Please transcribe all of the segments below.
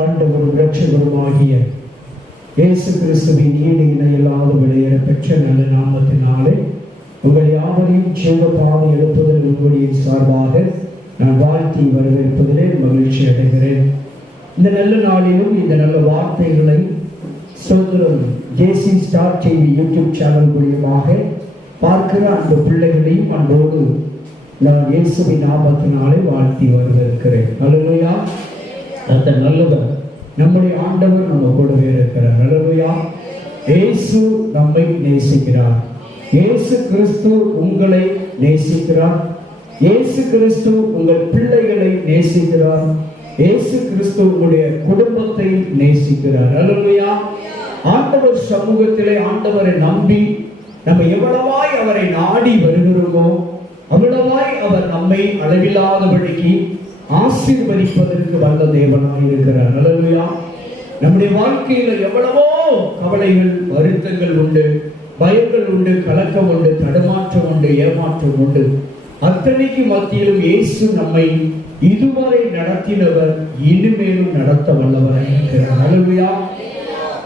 ஆண்டவரும் இரட்சகருமாகிய இயேசு கிறிஸ்துவின் ஈடு இணையில்லாத விலையேற பெற்ற நல்ல நாமத்தினாலே உங்கள் யாவரையும் ஜீவ பாதை எழுப்புதல் உங்களுடைய சார்பாக நான் வாழ்த்தி வரவேற்பதிலே மகிழ்ச்சி அடைகிறேன். இந்த நல்ல நாளிலும் இந்த நல்ல வார்த்தைகளை சொல்கிறோம். ஜேசி ஸ்டார் டிவி யூடியூப் சேனல் மூலியமாக பார்க்கிற அந்த பிள்ளைகளையும் அன்போடு நான் இயேசுவின் நாமத்தினாலே வாழ்த்தி வரவேற்கிறேன். அல்லேலூயா. அந்த நல்லவர் நம்முடைய ஆண்டவர் நம்ம கூடவே இருக்கிறார். அல்லேலூயா. இயேசு நம்மை நேசிக்கிறார். இயேசு கிறிஸ்து உங்களை நேசிக்கிறார். இயேசு கிறிஸ்து உங்கள் பிள்ளைகளை நேசிக்கிறார். இயேசு கிறிஸ்து உங்களுடைய குடும்பத்தை நேசிக்கிறார். அல்லேலூயா. ஆண்டவர் சமூகத்திலே ஆண்டவரை நம்பி நம்ம எவ்வளவாய் அவரை நாடி வருகிறோமோ அவ்வளவாய் அவர் நம்மை அளவில்லாதபடிக்கு ஆசீர்வதிப்பதற்கு வந்த தேவனாய் இருக்கிறார். அல்லேலூயா. நம்முடைய வாழ்க்கையில எவ்வளவோ கவலைகள், வருத்தங்கள் உண்டு, பயங்கள் உண்டு, கலக்கம் உண்டு, தடுமாற்றம் உண்டு, ஏமாற்றம் உண்டு. அத்தனைக்கு மத்தியிலும் இயேசு நம்மை இதுவரை நடத்தினவர் இனிமேலும் நடத்த வல்லவராய் இருக்கிறார். அல்லேலூயா.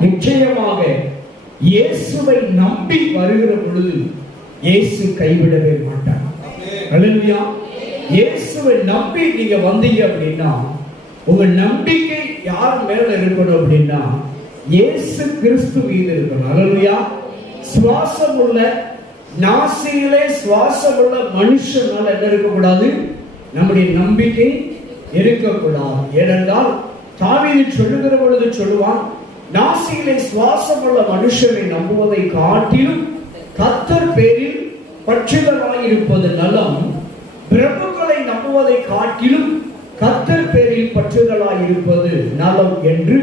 நிச்சயமாக இயேசுவை நம்பி வருகிற பொழுது இயேசு கைவிடவே மாட்டார். அல்லேலூயா. இயேசுவை நம்பி நீங்க வந்தீங்க அப்படின்னா உங்க நம்பிக்கை யார் மேல இருக்கணும் அப்படின்னா இயேசு கிறிஸ்து மீது இருக்கணும். அல்லேலூயா. சுவாசம் உள்ள நாசியிலே சுவாசம் உள்ள மனுஷனால என்ன இருக்கக்கூடாது? நம்முடைய நம்பிக்கை இருக்கக்கூடாது. ஏனென்றால் தாவீது சொல்லுகிற பொழுது சொல்லுவான், நாசியிலே சுவாசம் உள்ள மனுஷனை நம்புவதை காட்டிலும் கர்த்தர் பேரில் பற்றுதலாயிருப்பது நலம், பிரபுக்களை நம்புவதை காட்டிலும் கர்த்தர் பேரில் பற்றுதலாயிருப்பது நலம் என்று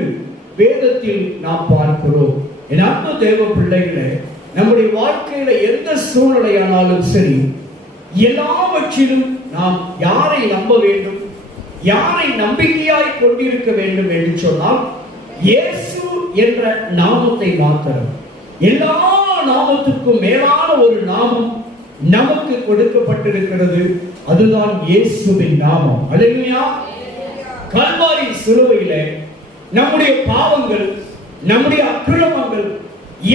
வேதத்தில் நாம் பார்க்கிறோம். என் அன்பு தேவ பிள்ளைகளே, நம்முடைய வாழ்க்கையில எந்த சூழ்நிலையானாலும் சரி, எல்லாவற்றிலும் நாம் யாரை நம்ப வேண்டும், யாரை நம்பிக்கையாய் கொண்டிருக்க வேண்டும் என்று சொன்னால் இயேசு என்ற நாமத்தை மாத்திரம். எல்லா நாமத்துக்கும் மேலான ஒரு நாமம் நமக்கு கொடுக்கப்பட்டிருக்கிறது. அதுதான் இயேசுவின் நாமம். அல்லேலூயா. கல்வாரி சிலுவையிலே நம்முடைய பாவங்கள், நம்முடைய அக்கிரமங்கள்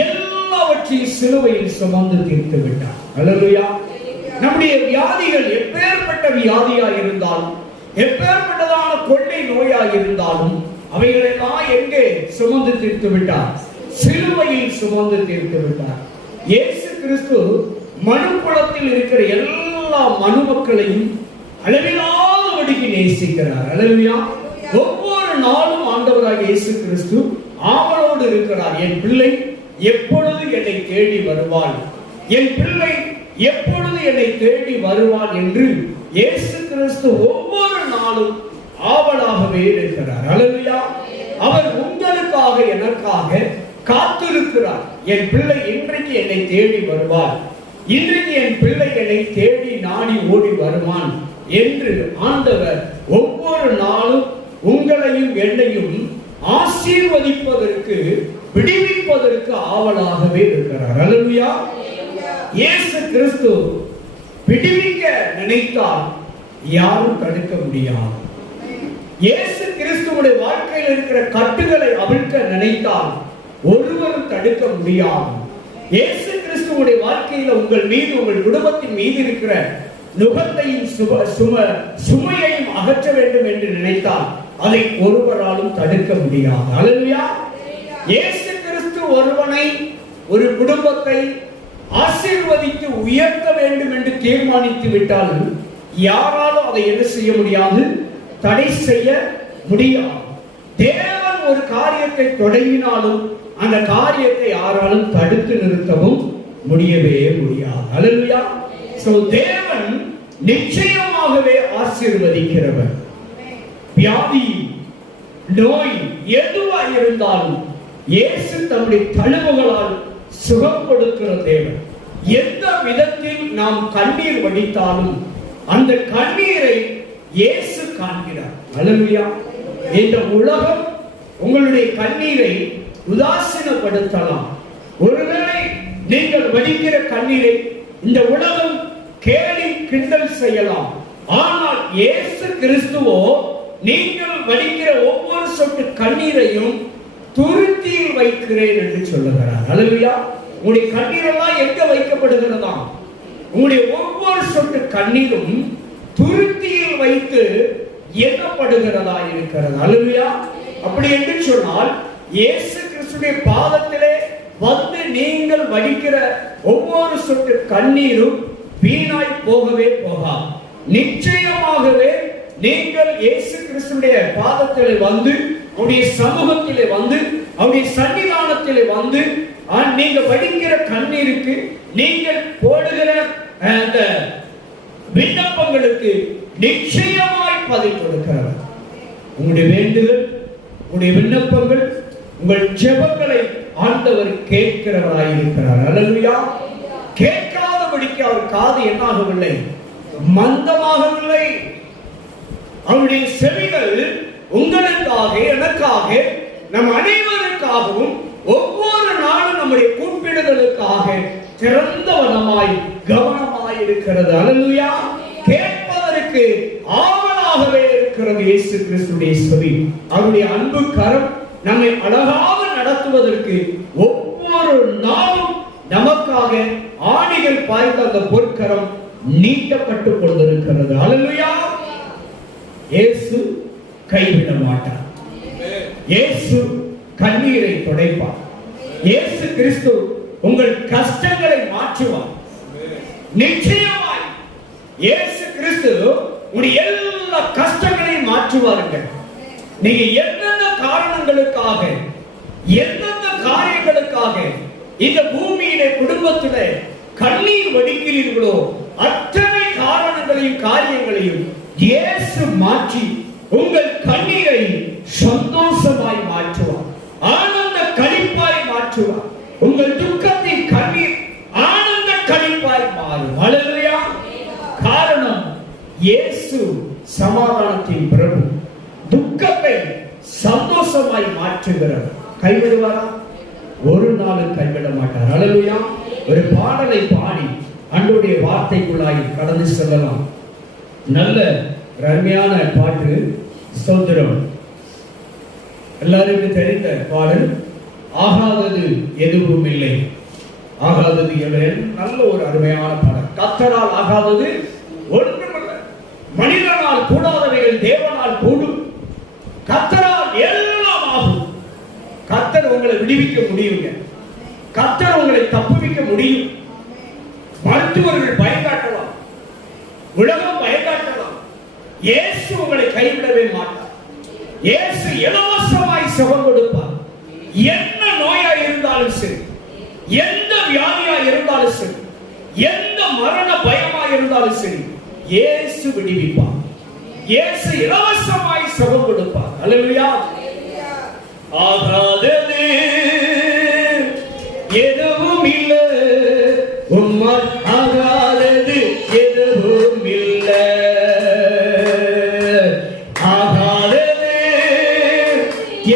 எல்லாவற்றையும் சிலுவையில் சுமந்து தீர்த்து விட்டார். அல்லேலூயா. நம்முடைய வியாதிகள் எப்பேற்பட்ட வியாதியா இருந்தாலும், எப்பேற்பட்டதான கொள்ளை நோயா இருந்தாலும் அவைகளெல்லாம் எங்கே சுமந்து தீர்த்து விட்டார்? சிலுவையில் சுமந்து தீர்த்து விட்டார். இயேசு கிறிஸ்து மனுக்குலத்தில் இருக்கிற எல்லா மனு மக்களையும் அளவில்லாதபடிக்கு நேசிக்கிறார். அல்லேலூயா. ஒவ்வொரு நாளும் ஆண்டவராக இயேசு கிறிஸ்து ஆவலோடு இருக்கிறார். என் பிள்ளை எப்பொழுது என்னை தேடி வருவாள், என் பிள்ளை எப்பொழுது என்னை தேடி வருவாள் என்று இயேசு கிறிஸ்து ஒவ்வொரு நாளும் ஆவலாகவே இருக்கிறார். அல்லேலூயா. அவர் உங்களுக்காக எனக்காக காத்திருக்கிறார். என் பிள்ளை இன்றைக்கு என்னை தேடி வருவார், இன்றைக்கு என் பிள்ளை என்னை தேடி நாடி ஓடி வருவான் என்று ஆண்டவர் ஒவ்வொரு நாளும் உங்களையும் என்னையும் ஆசீர்வதிப்பதற்கு, விடுவிப்பதற்கு ஆவலாகவே இருக்கிறார். அல்லேலூயா. இயேசு கிறிஸ்து விடுவிக்க நினைத்தால் யாரும் தடுக்க முடியாது. இயேசு கிறிஸ்துவுடைய வாழ்க்கையில் இருக்கிற கட்டுகளை அவிழ்க்க நினைத்தால் ஒருவரும் தடுக்க முடியாது. இயேசு கிறிஸ்துவுடைய வாழ்க்கையில உங்கள் மீது, உங்கள் குடும்பத்தின் மீது இருக்கிற நுகத்தையும் சுமையையும் அகற்ற வேண்டும் என்று நினைத்தால் அதை ஒருவராலும் தடுக்க முடியாது. அல்லேலூயா. இயேசு கிறிஸ்து ஒருவனை, ஒரு குடும்பத்தை ஆசீர்வதித்து உயர்த்த வேண்டும் என்று தீர்மானித்து விட்டால் யாராலும் அதை என்ன செய்ய முடியாது? தடை செய்ய முடியாது. தேவன் ஒரு காரியத்தை தொடங்கினாலும் அந்த காரியத்தை யாராலும் தடுத்து நிறுத்தவும் முடியவே முடியாது. அல்லேலூயா. சோ தேவன் நிச்சயமாகவே ஆசீர்வதிக்கிறவர். வியாதி, நோய் எதுவா இருந்தாலும் இயேசு தம்முடைய தழும்புகளால் சுகம் கொடுக்கிற தேவன். எந்த விதத்தில் நாம் கண்ணீர் வடித்தாலும் அந்த கண்ணீரை இயேசு காண்கிறார். அல்லேலூயா. இந்த உலகம் உங்களுடைய கண்ணீரை உதாசீனப்படுத்தலாம். ஒருவேளை நீங்கள் வடிக்கிற கண்ணீரை இந்த உலகம் கேலி கிண்டல் செய்யலாம். ஆனால் இயேசு கிறிஸ்துவோ நீங்கள் வடிக்கிற ஒவ்வொரு சொட்டு கண்ணீரையும் துருத்தியில் வைக்கிறேன் என்று சொல்லுகிறார். அல்லேலூயா. உங்களுடைய கண்ணீரெல்லாம் எங்க வைக்கப்படுகிறதா? உங்களுடைய ஒவ்வொரு சொட்டு கண்ணீரும் துருத்தியில் வைத்து எண்ணப்படுகிறதா இருக்கிறது. அல்லேலூயா. அப்படி என்று சொன்னால் இயேசு கிறிஸ்துவின் பாதத்திலே வந்து நீங்கள் வடிக்கிற ஒவ்வொரு சொட்டு கண்ணீரும் வீணாய் போகவே போகாது. நிச்சயமாகவே நீங்கள் இயேசு கிறிஸ்துவின் பாதத்திலே வந்து, அவருடைய சமூகத்திலே வந்து, அவருடைய சன்னிதானத்திலே வந்து நீங்க வடிக்கிற கண்ணீருக்கு, நீங்கள் போடுகிற அந்த விண்ணப்பங்களுக்கு நிச்சயமாய் பதில் கொடுக்கிறார். உங்களுடைய வேண்டுதல், உங்களுடைய விண்ணப்பங்கள், உங்கள் ஜெபங்களை ஆண்டவர் கேட்கிறவராய் இருக்கிறார். அல்லேலூயா. கேட்காதபடிக்கு அவர் காது என்னாகவில்லை, மந்தமாகவில்லை. அவருடைய செவிகள் உங்களுக்காக, எனக்காக, நம் அனைவருக்காகவும் ஒவ்வொரு நாளும் நம்முடைய கூப்பிடுதலுக்காக திறந்தவனமாய் கவனமாய் இருக்கிறது. அல்லேலூயா. கேட்பதற்கு ஆவலாகவே இருக்கிறது இயேசு கிறிஸ்துவின் செவி. அவருடைய அன்பு கரம் நம்மை அழகாக நடத்துவதற்கு ஒவ்வொரு நாளும் நமக்காக ஆணிகள் பாய்ந்த அந்த பொற்கரம் நீட்டப்பட்டு கொண்டிருக்கிறது. அல்லேலூயா. இயேசு கைவிட மாட்டார். இயேசு கண்ணீரை துடைப்பார். இயேசு கிறிஸ்து உங்கள் கஷ்டங்களை மாற்றுவார். நிச்சயமாய் இயேசு கிறிஸ்து உங்களுடைய எல்லா கஷ்டங்களையும் மாற்றுவார்கள். நீங்க எந்தெந்த காரணங்களுக்காக, எந்தெந்த காரியங்களுக்காக இந்த பூமியிலே குடும்பத்திலே கண்ணீர் வடிக்கிறீர்களோ அத்தனை காரணங்களையும் காரியங்களையும் இயேசு மாற்றி உங்கள் கண்ணீரை சந்தோஷமாய் மாற்றுவார். ஆனந்த களிப்பாய் மாற்றுவார். உங்கள் துக்கத்தின் கண்ணீர் ஆனந்த களிப்பாய் மாறும். அல்லேலூயா. காரணம், இயேசு சமாதானத்தின் பிரபு. துக்கத்தை சந்தோஷமாய் மாற்றுகிறார். கைவிடுவாரா? ஒரு நாளும் கைவிட மாட்டார். அல்லேலூயா. ஒரு பாடலை பாடி அன்றைய வார்த்தைக்குள்ளாய் கடந்து செல்லலாம். நல்ல அருமையான பாட்டு, ஸ்தோத்திரம். எல்லாருக்கும் தெரிந்த பாடல், ஆகாதது எதுவும் இல்லை. ஆகாதது எவ்வளவு நல்ல ஒரு அருமையான பாடல். கர்த்தரால் ஆகாதது ஒன்றுமில்லை. மனிதனால் கூடாதவைகள் தேவனால் கூடும். கர்த்தரால் எல்லாம் ஆகும். கர்த்தர் உங்களை விடுவிக்க முடியுங்க. கர்த்தர் உங்களை தப்புவிக்க முடியும். மருத்துவர்கள் பயங்காட்டலாம், உலகம் பயங்காட்டலாம், இயேசு உங்களை கைவிடவே மாட்டார். இயேசு இலவசமாய் சுகம் கொடுப்பார். என்ன நோயா இருந்தாலும் சரி, எந்த வியாதியா இருந்தாலும் சரி, எந்த மரண பயமா இருந்தாலும் சரி, இயேசு விடுவிப்பார். இயேசு இலவசமாய் சுகம் கொடுப்பார். அல்லேலூயா. ஆகாதது எதுவும் இல்லை, உம்மால் ஆகாதது எதுவும் இல்லை. ஆகாதது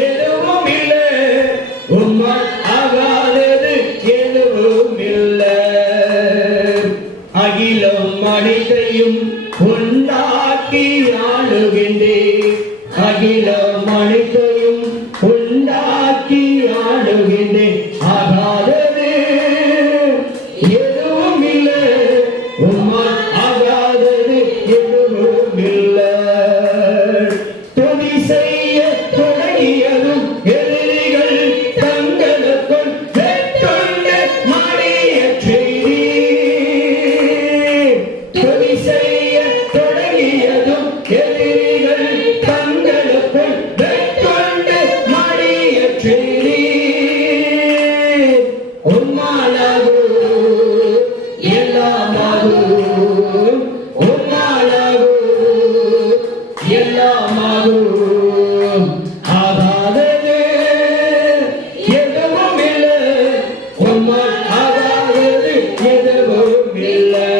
எதுவும் இல்லை, உம்மால் ஆகாதது எதுவும் இல்லை. அகிலம் அனைத்தையும் உண்டாக்கி ஆளுகின்றேன். அகிலம் அனைத்தையும் உண்டாக்கி ஆளுகின்றேன். ஆகாதது எதுவும் இல்லை, உம்மால் ஆகாதது எதுவும் இல்லை. துதி செய்ய தொடங்கியதும் எதிரிகள் தங்களுக்குள் வெட்டுண்டு மாறிய செய்தி. துதி செய்ய தொடங்கியதும் எதிரிகள் தங்களுக்குள் வெட்டுண்டு மாறிய செய்தி. உம்மாலாகும் எல்லாமாகும், உம்மாலாகும் எல்லாமாகும். ஆகாதது எதுவும் இல்லை, உம்மால் ஆகாதது எதுவும் இல்லை.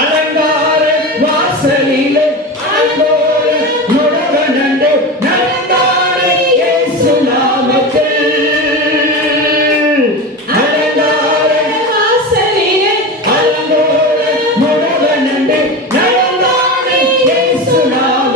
அலங்கார வாசலிலே அன்போடு நுழைவனண்டு நடந்தாரே இயேசு நாமத்தில். அலங்கார வாசலிலே அன்போடு நுழைவனண்டு நடந்தாரே இயேசு நாமத்தில்.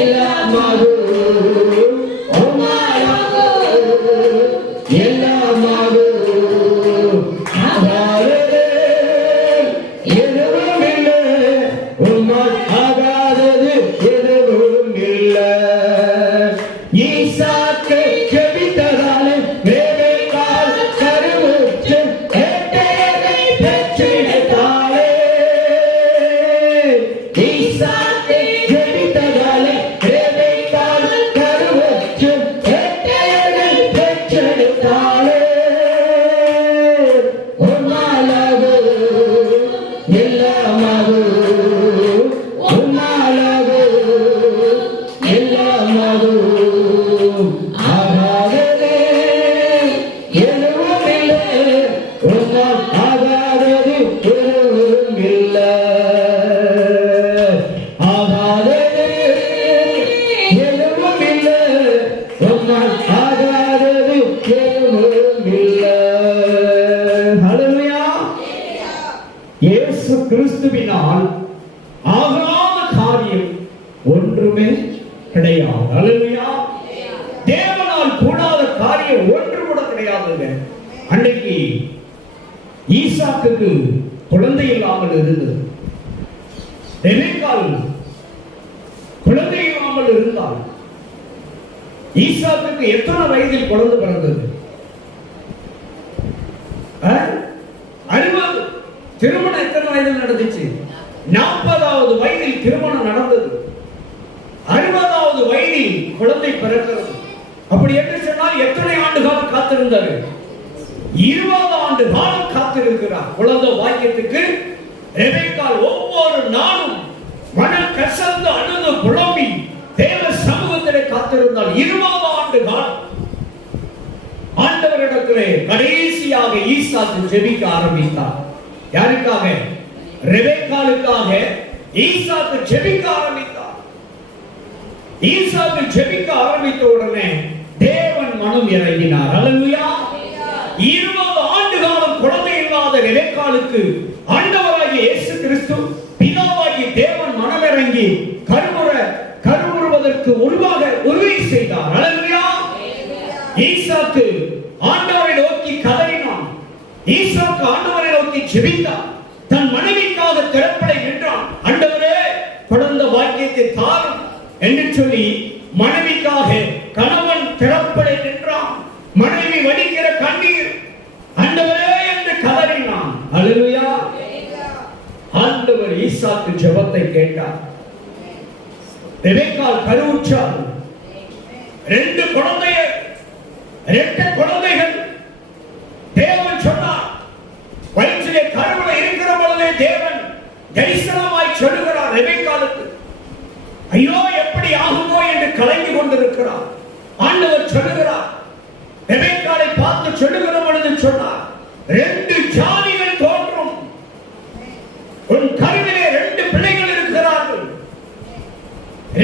எல்லாமாகும் கிறிஸ்துவினால் ஆகாத காரியம் ஒன்றுமே கிடையாது. அல்லேலூயா. தேவனால் கூடாத காரியம் ஒன்று கூட கிடையாதுங்க. அன்னைக்கு ஈசாக்குக்கு குழந்தை இல்லாமல் இருந்தது. ரெபெக்காள் குழந்தை இல்லாமல் இருந்தால் ஈசாக்குக்கு எத்தனை வயதில் குழந்தை பிறந்தது? 60. திருமணம் எத்தனை வயதில் நடந்துச்சு? 40வது வயதில் திருமணம் நடந்தது. 60வது வயதில் குழந்தை பிறக்கிறது. அப்படி என்று சொன்னால் எத்தனை ஆண்டு காலம் காத்திருந்தார்? 20 ஆண்டு காலம் காத்திருக்கிறார் குழந்தை வாக்கியத்துக்கு. ரெபெக்காள் ஒவ்வொரு நாளும் மனம் கசந்து அழுது புலம்பி தேவ சமூகத்திலே காத்திருந்தால் 20 ஆண்டு காலம் ஆண்டவரிடத்திலே கடைசியாக ஈசாக்கு ஜெபிக்க ஆரம்பித்தார். யாருக்காக? ரெபெக்காளுக்காக ஈசாக்கு ஜெபிக்க ஆரம்பித்தார். ஈசாக்கு ஜெபிக்க ஆரம்பித்த உடனே தேவன் மனம் இறங்கினார். அல்லேலூயா. 20 ஆண்டு காலம் குழந்தை இல்லாத ரெபெக்காளுக்கு ஆண்டவராகிய இயேசு கிறிஸ்து பிதாவாகிய தேவன் மனம் இறங்கி கருவுறுவதற்கு முன்பாக உதவி செய்தார். அல்லேலூயா. ஈசாக்கு ஆண்டவரை நோக்கி கதறினான். ஈசாக்கு ஆண்டவரை நோக்கி ஜெபித்தான். தன் மனைவிக்காக திறப்படை நின்றான். ஆண்டவரே குழந்தை வாக்கியத்தை தாரும் என்று சொல்லி மனைவிக்காக கணவன் திறப்படை நின்றான். மனைவி வடிக்கிற கண்ணீர் ஆண்டவரே என்று கதறினான். அல்லேலூயா. ஆண்டவர் ஈசாக்கு ஜெபத்தை கேட்டார். ரெபெக்காள் கருவுற்றாள். 2 குழந்தைகள். தேவன் சொன்னார். வயிற்றிலே கருவுல இருக்கிற பொழுதே தேவன் தரிசனமாய் சொல்லுகிறார் ரெபெக்காளுக்கு. ஐயோ எப்படி ஆகுமோ என்று கலங்கி கொண்டிருக்கிறார். ஆண்டவர் சொல்லுகிறார். ரெபெக்காளை பார்த்து சொல்லுகிற பொழுது சொன்னார், 2 ஜாதிகள் தோன்றும். உன் கருவிலே 2 பிள்ளைகள் இருக்கிறார்கள்.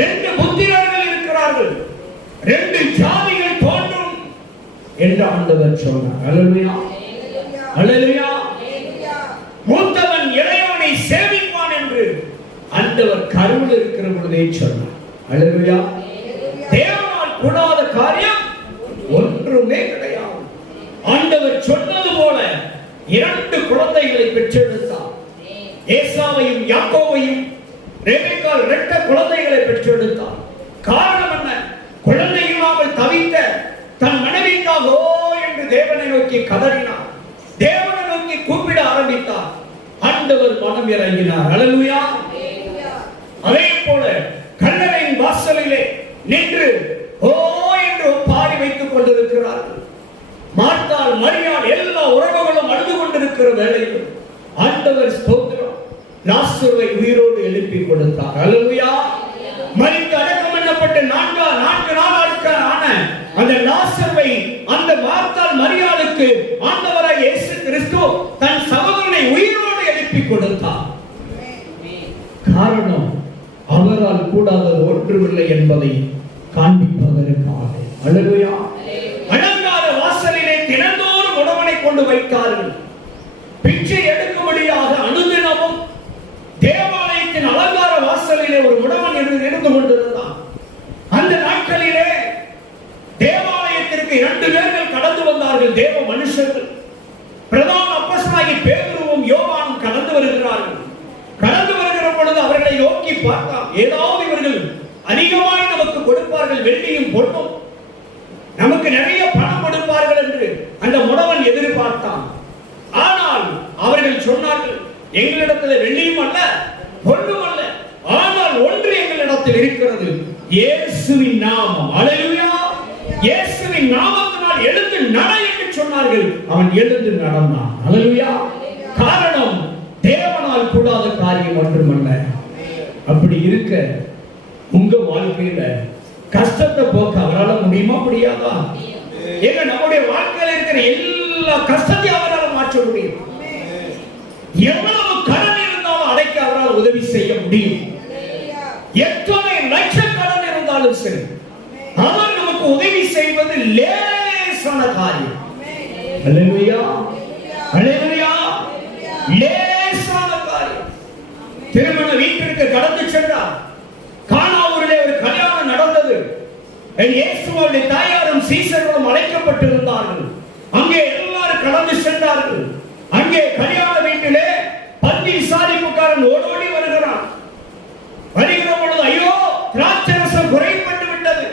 2 புத்திரர்கள் இருக்கிறார்கள். 2 ஜாதிகள் தோன்றும் என்று ஆண்டவர் சொன்னார். அல்லேலூயா. அல்லேலூயா. மூத்தவன் இளையவனை சேவிப்பான் என்று ஆண்டவர் கருவில் இருக்கிற பொழுதே சொன்னார். அல்லேலூயா. தேவனால் கூடாத காரியம் ஒன்றுமே கிடையாது. ஆண்டவர் சொன்னது போல 2 குழந்தைகளை பெற்றெடுத்தார். ஏசாவையும் யாக்கோபையும் ரெபெக்காள் 2 குழந்தைகளை பெற்றெடுத்தார். காரணம் என்ன? குழந்தை இல்லாமல் தவித்த தன் மனைவிக்காக ஓ என்று தேவனை நோக்கி கதறினார். தேவனை நோக்கி கூப்பிட ஆரம்பித்தார். ஆண்டவர் மனம் இறங்கினார். அல்லேலூயா. அதே போல கல்லறையின் வாசலிலே நின்று ஓ என்று பாடி வைத்துக் கொண்டிருக்கிறார்கள். மார்த்தாள், மரியாள் எல்லா உறவுகளும் அழுது கொண்டிருக்கிற வேளையில் ஆண்டவர் ஸ்தோத்திரம் லாசருவை உயிரோடு எழுப்பி கொடுத்தார். அல்லேலூயா. மரித்து அடக்கம் பண்ணப்பட்ட 4 நாட்கள் ஆன அந்த லாசருவை அந்த மார்த்தாள் மரியாளுக்கு ஆண்டவராகிய இயேசு கிறிஸ்து தன் சகோதரனை உயிரோடு எழுப்பி கொடுத்தார். காரணம் அவரால் கூடாதது ஒன்றுமில்லை என்பதை காண்பிப்பதற்காக. அல்லேலூயா. அலங்கார வாசலிலே தினந்தோறும் உணவனை கொண்டு வைத்தார்கள். பிச்சை எடுக்கும்படியாக அனுதினமும் தேவாலயத்தின் அலங்கார வாசலிலே ஒரு உணவன் இருந்து கொண்டிருந்தான். அந்த நாட்களிலே தேவாலயத்திற்கு 2 பேர்கள் கடந்து வந்தார்கள், தேவ மனுஷர்கள். பிரதான அப்போஸ்தலனாகிய பேதுருவும் யோவானும் கடந்து வருகிறார்கள். கடந்து வருகிற பொழுது அவர்களை நோக்கி பார்த்தான். ஏதாவது இவர்கள் அதிகமாய் நமக்கு கொடுப்பார்கள், வெள்ளியும் பொன்னும், நமக்கு நிறைய பணம் கொடுப்பார்கள் என்று அந்த முடவன் எதிர்பார்த்தான். ஆனால் அவர்கள் சொன்னார்கள், எங்களிடத்தில் வெள்ளியும் அல்ல, பொன்னும் அல்ல, ஆனால் ஒன்று எங்களிடத்தில் இருக்கிறது, இயேசுவின் நாமம். அல்லேலூயா! இயேசுவின் நாமத்தினால் எழுந்து நட என்று சொன்னார்கள். அவன் எழுந்து நடந்தான். அல்லேலூயா! காரணம், தேவனால் கூடாத காரியம் ஒன்றுமல்ல. அப்படி இருக்க உங்க வாழ்க்கையில கஷ்டத்தை போக்க அவரால் முடியுமா, முடியாதா? ஏங்க, நம்முடைய வாழ்க்கையில் இருக்கிற எல்லா கஷ்டத்தையும் அவரால் மாற்ற முடியும். எவ்வளவு கடன் இருந்தாலும் அடைக்க அவரால் உதவி செய்ய முடியும். எத்தனை லட்ச கடன் இருந்தாலும் சரி, அவர் நமக்கு உதவி செய்வது லேசான காரியம். அல்லேலூயா! அல்லேலூயா! லேசான காரியம். திருமண வீட்டிற்கு கடந்து சென்றார். கானாவூரிலே ஒரு கல்யாணம் நடந்தது. இயேசுவுடைய தாயாரும் சீசர்களும் அழைக்கப்பட்டிருந்தார்கள். அங்கே எல்லாரும் கடந்து சென்றார்கள். அங்கே கல்யாண வீட்டிலே பந்தி விசாரிப்புக்காரன் ஓடோடி வருகிறான். வருகிற பொழுது, ஐயோ, திராட்சரசம் குறைபட்டு விட்டது.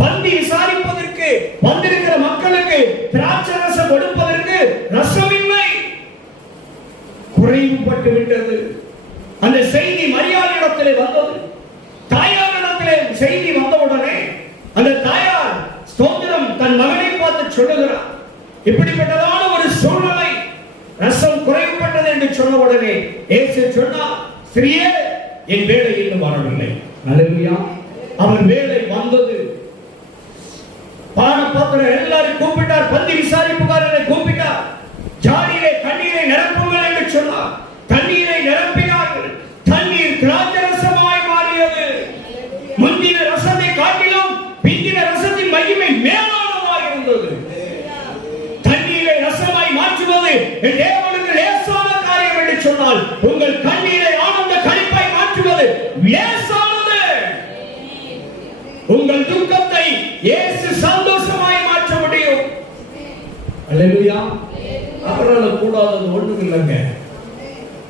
பந்தி விசாரிப்பதற்கு வந்திருக்கிற மக்களுக்கு திராட்சரசம் கொடுப்பதற்கு ரசமில்லை, குறைவுபட்டு விட்டது. அந்த செய்தி மரியாதையிடத்திலே வந்தது. தாயாரிடத்திலே செய்தி வந்தவுடனே அந்த தாயார் ஸ்தோத்திரம் தன் மகனை பார்த்து சொல்லுகிறார், இப்படிப்பட்டதான ஒரு சூழ்நிலை, ரசம் குறைவுபட்டது என்று சொன்ன உடனே இயேசு சொன்னார், ஸ்திரீயே, என் வேலை இன்னும் வரவில்லை. அல்லேலூயா! அவர் வேலை வந்தது. பான பாத்திரம் எல்லாரும் கூப்பிட்டார். பந்தி விசாரிப்புக்காரரை கூப்பிட்டார். ஜாடியிலே தண்ணீரை நிரப்புங்கள் என்று சொன்னார். தண்ணீரை நிரப்பினார்கள். தண்ணீர் திராட்சரசமாய் மாறியது. முந்தின ரசத்தை காட்டிலும் பிந்தின ரசத்தின் மகிமை மேலானதாக இருந்தது. தண்ணீரை ரசமாய் மாற்றுவது தேவனுக்கு லேசான காரியம் என்று சொன்னால், உங்கள் கண்ணீரை ஆனந்த களிப்பாய் மாற்றுவது லேசானது. உங்கள் துக்கத்தை இயேசு சந்தோஷமாய் மாற்ற முடியும். அல்லேலூயா! அவரால் கூடாதது ஒன்றும் இல்லைங்க,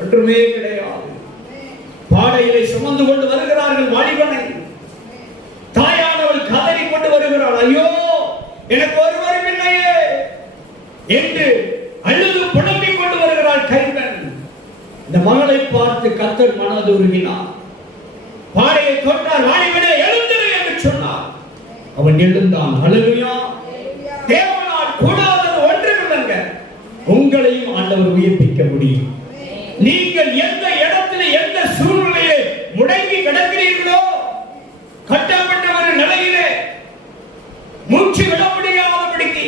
ஒன்றுமே கிடையாது. பாடையிலே சுமந்து கொண்டு வருகிறார்கள் வாலிபனை. தாயானவள் கதறி கொண்டு வருகிறாள், ஐயோ, எனக்கு ஒருவரும் இல்லையே என்று அழுது புலம்பிக் கொண்டு வருகிறாள் கைம்பெண். இந்த மகளை பார்த்து கர்த்தர் மனது உருகினார். பாடையை தொட்டார். வாலிபனே, எழுந்திரு என்று சொன்னார். அவன் எழுந்தான். அல்லேலூயா! தேவனால் கூடாதது ஒன்றுமில்லைங்க. உங்களையும் ஆண்டவர் உயிர்ப்பிக்க முடியும். நீங்கள் எந்த இடத்துல, எந்த சூழ்நிலையிலே முடங்கி கிடக்கிறீர்களோ, கட்டப்பட்ட ஒரு நிலையிலே மூச்சு விட முடியாதபடிக்கு,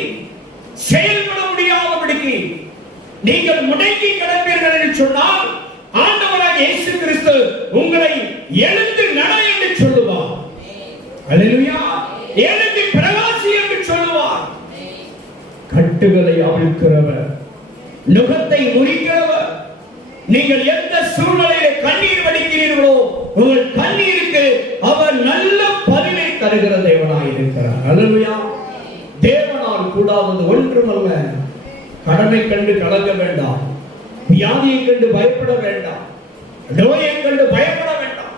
செயல்பட முடியாதபடிக்கு நீங்கள் முடங்கி கிடப்பீர்கள் என்று சொன்னால், ஆண்டவராகிய இயேசு கிறிஸ்து உங்களை எழுந்து நட என்று சொல்லுவார். அல்லேலூயா! எழுந்து பிரகாசி என்று சொல்லுவார். கட்டுகளை அவிழ்க்கிறவர், நுகத்தை முறிக்கிறவர். நீங்கள் எந்த சூழ்நிலையிலே கண்ணீர் வடிக்கிறீர்களோ, உங்கள் கண்ணீருக்கு அவர் நல்ல பதிலை தருகிற தேவனாய் இருக்கிறார். அல்லேலூயா! தேவனால் கூடாதது ஒன்றுமல்ல. கடனை கண்டு கலங்க வேண்டாம். வியாதியை கண்டு பயப்பட வேண்டாம். நோயை கண்டு பயப்பட வேண்டாம்.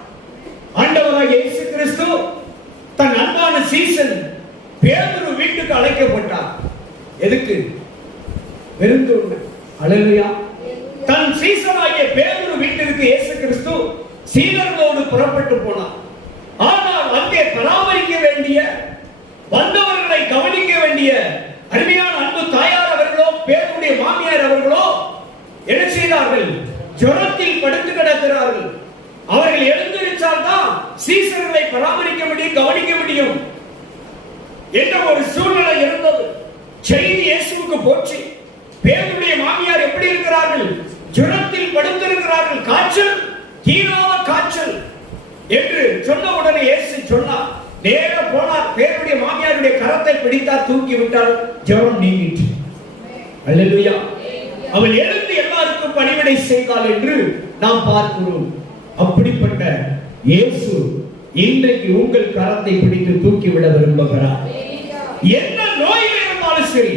ஆண்டவராகிய இயேசு கிறிஸ்து தன் அன்பான சீசன் பேதுரு வீட்டுக்கு அழைக்கப்பட்டார். எதுக்கு? விருந்து. அல்லேலூயா! தன் சீசனாகிய பேதுரு வீட்டிற்கு இயேசு கிறிஸ்து சீடர்களோடு புறப்பட்டு போனார். ஆனால் அங்கே பராமரிக்க வேண்டிய, வந்தவர்களை கவனிக்க வேண்டிய அருமையான அன்பு தாயார் அவர்களோ, பேதுருடைய மாமியார் அவர்களோ என்ன செய்தார்கள்? ஜுரத்தில் படுத்து கிடக்கிறார்கள். அவர்கள் எழுந்திருச்சால் தான் சீசர்களை பராமரிக்க முடியும், கவனிக்க முடியும் என்ற ஒரு சூழ்நிலை இருந்தது. செய்தி இயேசுவுக்கு போச்சு. பேதுருடைய மாமியார் எப்படி இருக்கிறார்கள்? ஜுரத்தில் படுத்திருக்கிறார்கள். காய்ச்சல், தீராத காய்ச்சல் என்று சொன்ன உடனே இயேசு சொன்னார். நேர போனார். பேதுருடைய மாமியாருடைய கரத்தை பிடித்தார், தூக்கி விட்டார். ஜுரம் நீங்கிற்று. அல்லேலூயா! அவள் எழுந்து எல்லாருக்கும் பணிவிடை செய்தாள் என்று நாம் பார்க்கிறோம். அப்படிப்பட்ட இயேசு இன்றைக்கு உங்கள் கரத்தை பிடித்து தூக்கிவிட விரும்புகிறார். என்ன நோயில் இருந்தாலும் சரி,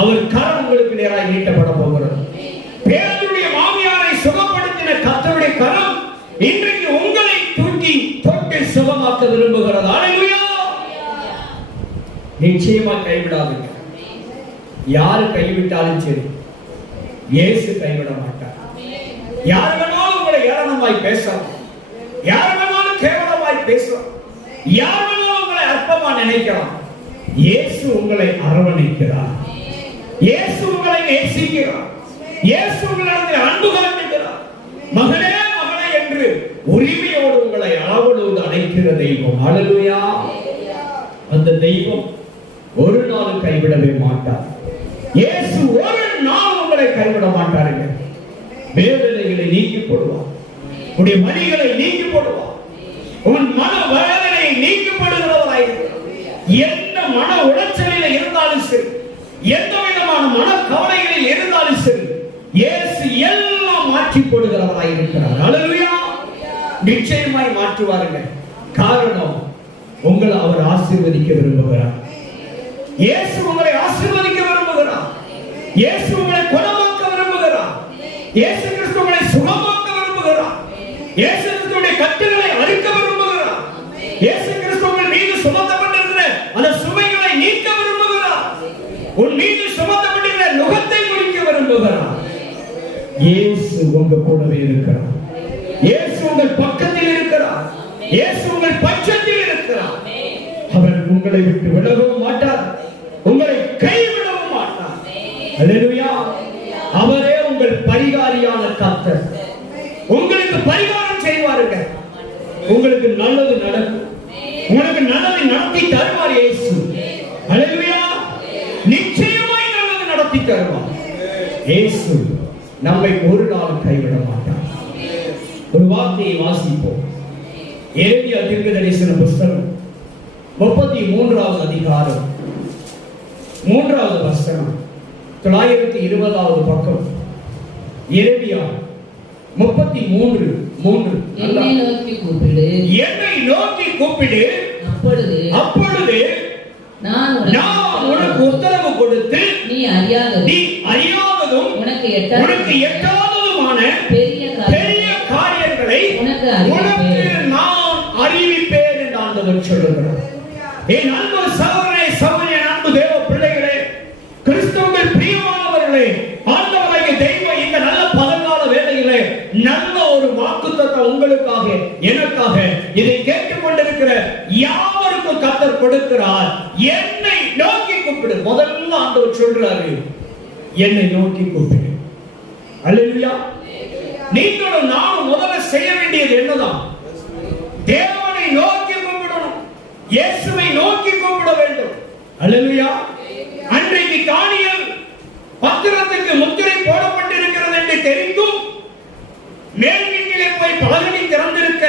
அவர் கரம் உங்களுக்கு நேராக நீட்டப்பட போகிறது. பேருடைய மாமியாரை சுகப்படுத்தின கர்த்தருடைய கரம் இன்றைக்கு உங்களை தூக்கி தொட்டு சுகமாக்க விரும்புகிறது. அல்லேலூயா. நிச்சயமா கைவிடாதீங்க. யாரு கைவிட்டாலும் சரி, இயேசு கைவிட மாட்டார். யார் வேணாலும் உங்களை ஏளனமாய் பேசலாம், யார் வேணாலும் கேவலமாய் பேசலாம், யார் வேணாலும் உங்களை அற்பமா நினைக்கலாம். இயேசு உங்களை அரவணைக்கிறார். இயேசு உங்களை நேசிக்கிறார். இயேசு உங்களிடத்தில் அன்பு காட்டுகிறார். மகனே மகனே என்று உரிமையோடு உங்களை ஆவலோடு அழைக்கிற தெய்வம். அல்லேலூயா. அந்த தெய்வம் ஒரு நாள் கைவிடவே மாட்டார். இயேசு ஒரு நாள் உங்களை கைவிட மாட்டாருங்க. வேதனைகளை நீக்கி போடுவார். உடைய மணிகளை நீக்கி போடுவார். உன் மன வேதனையை நீக்கப்படுகிறவராய் எந்த மன உளைச்சலில் இருந்தாலும் சரி, எந்த விதமான மன கவலைகளில் இருந்தாலும் சரி, இயேசு எல்லாம் மாற்றி போடுகிறவராய் இருக்கிறார். அல்லேலூயா. நிச்சயமாய் மாற்றுவாருங்க. காரணம், உங்களை அவர் ஆசீர்வதிக்க விரும்புகிறார். இயேசு உங்களை ஆசீர்வதிக்க விரும்புகிறார். இயேசு உங்களை குணமாக்க விரும்புகிறார். இயேசு கிறிஸ்து உங்களை சுகமாக்க விரும்புகிறார். இயேசு கிறிஸ்துவுடைய கட்டுகளை அறுக்க விரும்புகிறார். இயேசு கிறிஸ்து உங்கள் மீது சுமத்தப்பட்டிருக்கிற அந்த சுமைகளை நீக்க விரும்புகிறார். உன் மீது சுமத்தப்பட்டிருக்கிற நுகத்தை குறிக்க விரும்புகிறார். இயேசு உங்க கூடவே இருக்கிறார். இயேசு உங்கள் பக்கத்தில் இருக்கிறார். இயேசு உங்கள் பட்சத்தில் இருக்கிறார். அவர் உங்களை விட்டு விலகவும் மாட்டார், உங்களை கைவிடவும் மாட்டார். அல்லேலூயா. அவரே உங்கள் பரிகாரியான கர்த்தர். உங்களுக்கு பரிகாரம் செய்வாருங்க. உங்களுக்கு நல்லது நடக்கும். உங்களுக்கு நல்லதை நடத்தி தருவார் இயேசு. அல்லேலூயா. நிச்சயமாய் நல்லது நடத்தி தருவார் இயேசு. நம்மை ஒரு நாள் கைவிட மாட்டார். ஒரு வார்த்தையை வாசிப்போம். எரேமியா தீர்க்கதரிசன புத்தகம் 33வது அதிகாரம் 3வது வசனம், 920வது பக்கம். எரேமியா 33:3. என்னை நோக்கி கூப்பிடு, என்னை நோக்கி கூப்பிடு, அப்பொழுது நான் உனக்கு உத்தரவு கொடுத்து நீ அறியாததும் உனக்கு எட்டாததுமான பெரிய காரியங்களை உனக்கு நான் அறிவிப்பேன் என்று ஆண்டவர் சொல்லுகிறார். என் அன்பு சகோதரனே, சகோதரியே, அன்பு தேவ பிள்ளைகளே, கிறிஸ்துவுக்குள் பிரியமானவர்களே, ஆண்டவராகிய தெய்வம் இந்த நல்ல பகல்கால வேளையிலே நல்ல ஒரு வாக்குத்தத்தம் உங்களுக்காக எனக்காக இதை கேட்டுக்கொண்டிருக்கிற யாவருக்கும் கர்த்தர் கொடுக்கிறார். என்னை நோக்கி கூப்பிடு. முதல்ல ஆண்டவர் சொல்றாரு, என்னை நோக்கி கூப்பிடு. அல்லேலூயா. நீங்களும் நானும் முதல்ல செய்ய வேண்டியது என்னதான்? தேவனை நோக்கி கூப்பிடணும். இயேசுவை நோக்கி கூப்பிட வேண்டும். அல்லேலூயா. அன்றைக்கு தானியேல் பத்திரத்துக்கு முத்திரை போடப்பட்டிருக்கிறது என்று தெரிந்தும் மேல் வீட்டிலே போய் பலகனி திறந்திருக்க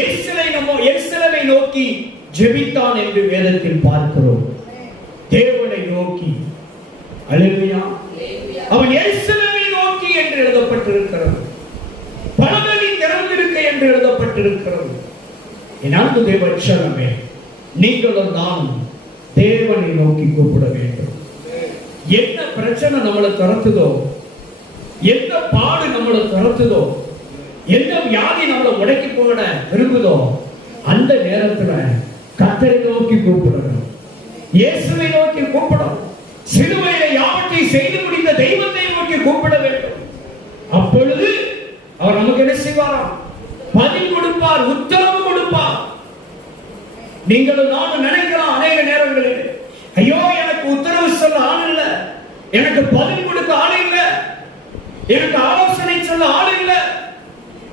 எருசலேமை நோக்கி ஜெபித்தான் என்று வேதத்தில் பார்க்கிறோம். தேவனை நோக்கி. அல்லேலூயா. அவன் எருசலேமை நோக்கி என்று எழுதப்பட்டிருக்கிறது. பலகனி திறந்திருக்க என்று எழுதப்பட்டிருக்கிறது. என் அன்பு தேவ ஜனமே, நீங்களும் நானும் தேவனை நோக்கி கூப்பிட வேண்டும். என்ன பிரச்சனை நம்மளை துரத்துதோ, எந்த பாடு நம்மளை துரத்துதோ, எந்த வியாதி நம்மளை உடைக்கி போட விரும்புதோ, அந்த நேரத்துல கர்த்தரை நோக்கி கூப்பிடணும். இயேசுவை நோக்கி கூப்பிடணும். சிலுவையிலே யாவற்றையும் செய்து முடிந்த தெய்வத்தை நோக்கி கூப்பிட வேண்டும். அப்பொழுது அவர் நமக்கு என்ன செய்வாராம்? பதில் கொடுப்பார், உத்தரவு கொடுப்பார். நீங்களும் நானும் நினைக்கலாம் அநேக நேரங்களில், ஐயோ எனக்கு உத்தரவு சொல்ல ஆள் இல்ல, எனக்கு பதில் கொடுக்க ஆள் இல்ல, எனக்கு ஆலோசனை சொல்ல ஆள் இல்ல,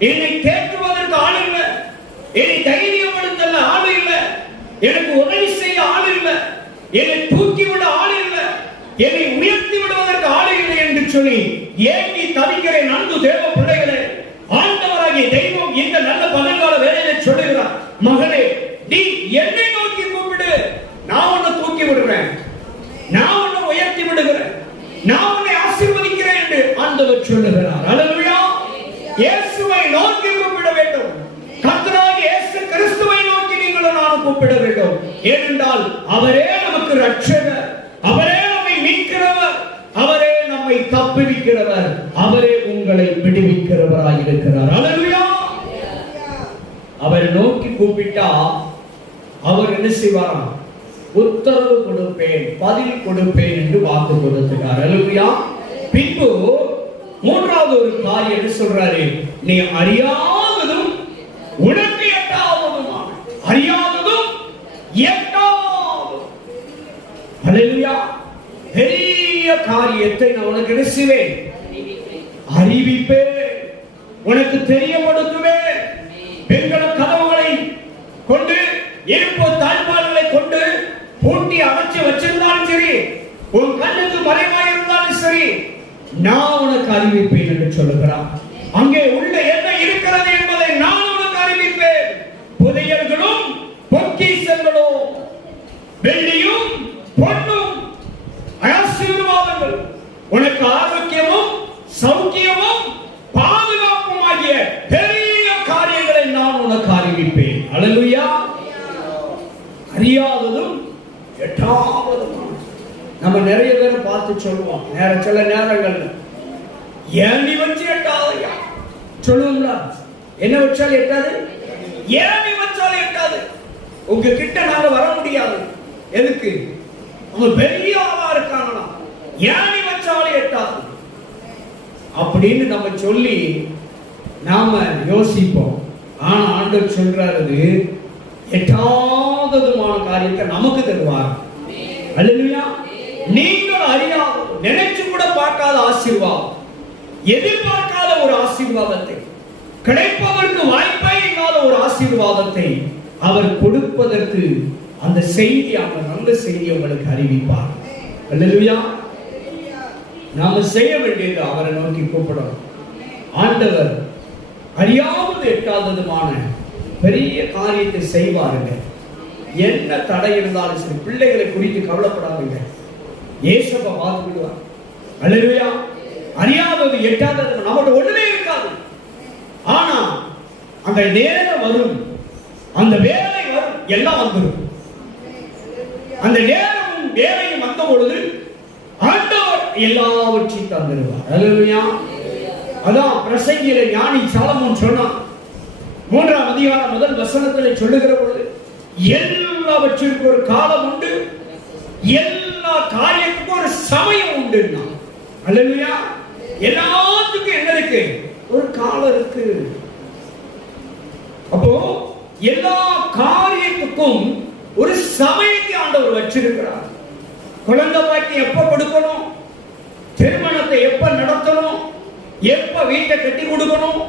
என்னை தேற்றுவதற்கு ஆள் இல்ல, என்னை தைரியப்படுத்த ஆள் இல்ல, எனக்கு உதவி செய்ய ஆள் இல்ல, என்னை தூக்கி விட ஆள் இல்ல, என்னை உயர்த்தி விடுவதற்கு ஆள் இல்லை என்று சொல்லி ஏங்கி தவிக்கிறேன். அன்பு தேவ பிள்ளைகளே, ஆண்டவராகிய தெய்வம் இந்த நல்ல பகல்கால வேளையிலே சொல்லுகிறார், மகளே, நீ என்னை நோக்கி கூப்பிடு, நான் உன்னை தூக்கி விடுறேன், நான் உன்னை உயர்த்தி விடுகிறேன், நான் உன்னை ஆசீர்வதிக்கிறேன் என்று ஆண்டவர் சொல்லுகிறார். அல்லேலூயா. இயேசுவை நோக்கி கூப்பிட வேண்டும். கர்த்தராகிய இயேசு கிறிஸ்துவை நோக்கி கூப்பிட வேண்டும். ஏனென்றால் அவரே நமக்கு ரட்சகர், அவரே நம்மை மீட்கிறவர், அவரே நம்மை தப்புவிக்கிறவர், அவரே உங்களை விடுவிக்கிறவராய் இருக்கிறார். அல்லேலூயா. அவரை நோக்கி கூப்பிட்டா அவர் என்ன செய்வாராம்? உத்தரவு கொடுப்பேன், பதில் கொடுப்பேன் என்று வாக்கு கொடுத்தார். அல்லேலூயா. பின்பு மூன்றாவது ஒரு காரியம் என்ன சொல்றாரு? நீ அறியாததும் உனக்கு எட்டாவதுமா, அறியாததும் எட்டாவதும். அல்லேலூயா. பெரிய காரியத்தை நான் உனக்கு என்ன செய்வேன்? அறிவிப்பேன், உனக்கு தெரியப்படுத்துவேன். பெண்கள கதவுகளை கொண்டு, இருப்பு தாழ்பாடுகளை கொண்டு பூட்டி அடைச்சு வச்சிருந்தாலும் சரி, உன் கண்ணுக்கு மறைவாய் இருந்தாலும் சரி, நான் உனக்கு அறிவிப்பேன் என்று சொல்லுகிறான். அங்கே உள்ள என்ன இருக்கிறது என்பதை நான் உனக்கு அறிவிப்பேன். புதையல்களும் பொக்கிஷங்களும், வெள்ளியும் பொன்னும், ஆசீர்வாதங்கள், உனக்கு ஆரோக்கியமும் சௌக்கியமும் பாதுகாப்பும் ஆகிய பெரிய காரியங்களை நான் உனக்கு அறிவிப்பேன். அல்லேலூயா. அறியாததும் எட்டாவதும். நம்ம நிறைய பேரை பார்த்து சொல்லுவோம், சில நேரங்கள்ல ஏணி வச்சு எட்டாதையா சொல்லுவோம்ல. என்ன வச்சாலும் எட்டாது, ஏணி வச்சாலும் எட்டாது. உங்க கிட்ட நாங்க வர முடியாது. எதுக்கு? அவங்க பெரிய ஆளா இருக்காங்களா, ஏணி வச்சாலும் எட்டாது அப்படின்னு நம்ம சொல்லி நாம யோசிப்போம். ஆனா ஆண்டவர் சொல்றாரு, எட்டாவதுமான காரியத்தை நமக்கு தருவார். அல்லேலூயா. நீங்கள் அறியாத, நினைச்சு கூட பார்க்காத ஆசீர்வாதம், எதிர்பார்க்காத ஒரு ஆசீர்வாதத்தை, கிடைப்பதற்கு வாய்ப்பே இல்லாத ஒரு ஆசீர்வாதத்தை அவர் கொடுப்பதற்கு அந்த செய்தி, அந்த நல்ல செய்தி உங்களுக்கு அறிவிப்பார். அல்லேலூயா. நாம செய்ய வேண்டியது அவரை நோக்கி கூப்பிடணும். ஆண்டவர் அறியாவது எட்டாததுமான பெரிய காரியத்தை செய்வாருங்க. என்ன தடை இருந்தாலும் சரி, பிள்ளைகளை குறித்து கவலைப்படாதீங்க, இயேசுவை பார்த்துடுவார். அல்லேலூயா. அறியாதது எட்டாதது நம்மகிட்ட ஒண்ணுமே இருக்காது. ஆனா அந்த நேரம் வரும், அந்த வேலை வரும், எல்லாம் வந்துடும். அந்த நேரமும் வேலையும் வந்த பொழுது ஆண்டவர் எல்லாவற்றையும் தந்துடுவார். அல்லேலூயா. அதான் பிரசங்கியில ஞானி சாலமோன் சொன்னான். 3ஆம் அதிகாரம் முதல் வசனத்திலே சொல்லுகிற பொழுது, எல்லாவற்றிற்கும் ஒரு காலம் உண்டு, எல்லா காரியத்துக்கும் ஒரு சமயம் உண்டு. அல்லேலூயா. எல்லாத்துக்கும் என்ன இருக்கு? ஒரு காலம் இருக்கு. அப்போ எல்லா காரியத்துக்கும் ஒரு சமயத்தை ஆண்டவர் வச்சிருக்கிறார். குழந்தை பாக்கியம் எப்ப கொடுக்கணும், திருமணத்தை எப்ப நடத்தணும், எப்ப வீட்டை கட்டி கொடுக்கணும்,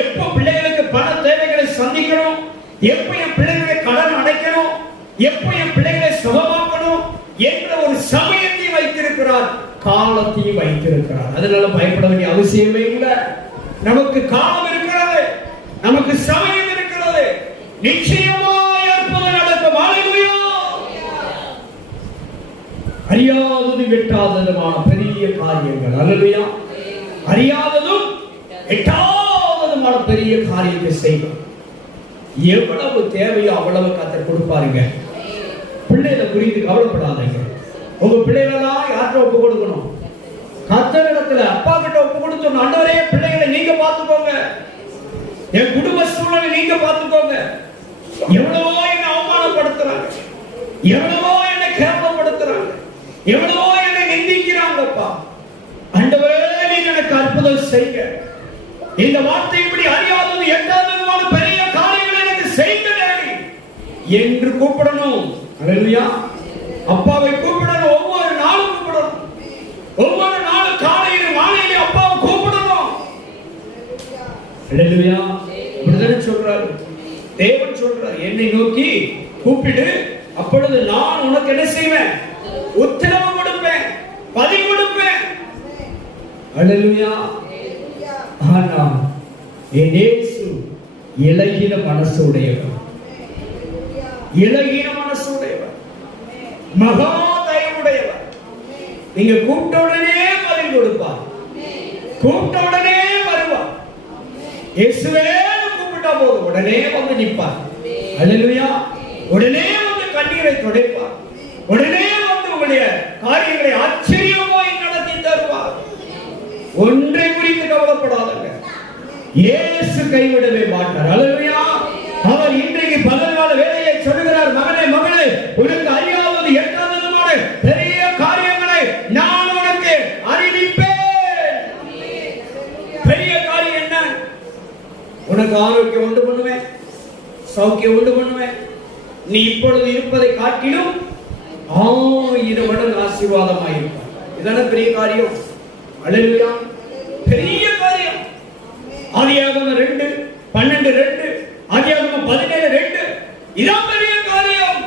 எப்ப பிள்ளைகளுக்கு பண தேவைகளை சந்திக்கணும், எப்ப என் பிள்ளைகளை கடன் அடைக்கணும், எப்ப என் பிள்ளைகளை சுகமாக்கணும் என்ற ஒரு சமயத்தை வைத்திருக்கிறார், காலத்தையும் வைத்திருக்கிறார். அதனால பயப்பட வேண்டிய அவசியமே இல்லை. நமக்கு காலம் இருக்கிறது, நமக்கு சமயம் இருக்கிறது. நிச்சயமாய் அற்புதம் நடக்கும். அல்லேலூயா. அறியாதது எட்டாததுமான பெரிய காரியங்கள். அல்லேலூயா. அறியாததும் எட்டாததுமான பெரிய காரியத்தை செய்யும். எவ்வளவு தேவையோ அவ்வளவு கர்த்தர் கொடுப்பாருங்க. பிள்ளைகளை குறித்து கவலைப்படாதீங்க. உங்க பிள்ளைகளெல்லாம் யார்கிட்ட ஒப்பு கொடுக்கணும்? கர்த்தரிடத்துல அப்பா கிட்ட ஒப்பு கொடுத்தோம். ஆண்டவரே, பிள்ளைகளை நீங்க பார்த்துக்கோங்க, என் குடும்ப சூழலை நீங்க பார்த்துக்கோங்க. எவ்வளவோ என்னை அவமானப்படுத்துறாங்க, எவ்வளவோ என்னை கேவலப்படுத்துறாங்க, எவ்வளவோ என்னை நிந்திக்கிறாங்கப்பா. ஆண்டவரே, நீங்க எனக்கு அற்புதம் செய்யுங்க. இந்த வார்த்தை இப்படி அறியாதது எட்டாததுமான பெரிய காரியங்களை எனக்கு செய்யுங்க என்று கூப்பிடணும். அல்லேலூயா. அப்பாவை கூப்பிடணும். ஒவ்வொரு நாளும் கூப்பிடணும். ஒவ்வொரு நாளும் காலையிலும் மாலையிலும் அப்பாவை கூப்பிடணும். அல்லேலூயா. இப்படிதானே சொல்றாரு தேவன். சொல்றாரு, என்னை நோக்கி கூப்பிடு, அப்பொழுது நான் உனக்கு என்ன செய்வேன்? உத்தரவு கொடுப்பேன், பதில் கொடுப்பேன். அல்லேலூயா. ஆனா என் இயேசு இலகின மனசு உடையவர், இலகின மனசு உடையவர், மகா தயவுடையவர். நீங்க கூப்பிட்ட உடனே பதில் கொடுப்பார், கூப்பிட்ட உடனே வருவார். இயேசுவே கூப்பிட்டா போதும், உடனே வந்து நிற்பார். அல்லேலூயா. உடனே வந்து கண்ணீரை துடைப்பார். உடனே வந்து உங்களுடைய காரியங்களை ஆச்சரியமாய் நடத்தி தருவார். ஒன்றை குறித்து கவலைப்படாதங்க. இயேசு கைவிடவே மாட்டார். அல்லேலூயா. அவர் இன்றைக்கு பகல்கால வேளையை சொல்லுகிறார், மகனே மகளே, உனக்கு அறியாதது எட்டாததுமான பெரிய காரியங்களை நான் உனக்கு அறிவிப்பேன். பெரிய காரியம் என்ன? உனக்கு ஆரோக்கியம் உண்டு பண்ணுவேன், சௌக்கியம் உண்டு பண்ணுவேன். நீ இப்பொழுது இருப்பதை காட்டிலும் 1000 மடங்கு ஆசீர்வாதமாயிருப்பார். இதான பெரிய காரியம். அல்லேலூயா. பெரிய காரியம். ஆதியாகமம் 2:12-2, ஆதியாகமம் 17:2, இதான் பெரிய காரியம்.